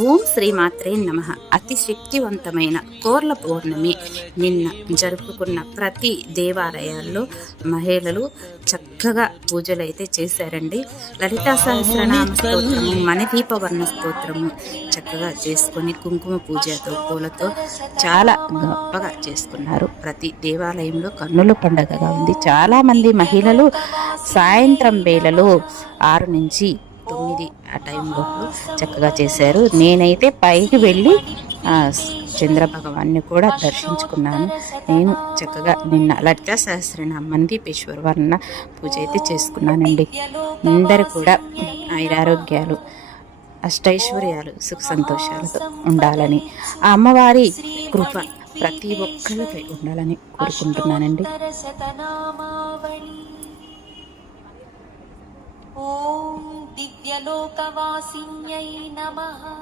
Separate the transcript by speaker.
Speaker 1: ఓం శ్రీమాత్రే నమ. అతి శక్తివంతమైన కోర్ల పౌర్ణమి నిన్న జరుపుకున్న ప్రతి దేవాలయాల్లో మహిళలు చక్కగా పూజలు అయితే చేశారండి. లలితా సహస్రనామ స్తోత్రము మణిదీప వర్ణ స్తోత్రము చక్కగా చేసుకొని కుంకుమ పూజతో పూలతో చాలా గొప్పగా చేసుకున్నారు. ప్రతి దేవాలయంలో కన్నుల పండగగా ఉంది. చాలా మంది మహిళలు సాయంత్రం వేళలో ఆరు నుంచి తొమ్మిది ఆ టైంలో చక్కగా చేశారు. నేనైతే పైకి వెళ్ళి చంద్ర భగవాన్ని కూడా దర్శించుకున్నాను. నేను చక్కగా నిన్న లలితా సహస్రనామ మందీపేశ్వర వర్ణ పూజ అయితే చేసుకున్నానండి. అందరు కూడా ఐరారోగ్యాలు అష్టైశ్వర్యాలు సుఖ సంతోషాలతో ఉండాలని ఆ అమ్మవారి కృప ప్రతి ఒక్కరిపై ఉండాలని కోరుకుంటున్నానండి.
Speaker 2: लोकवासी नमः।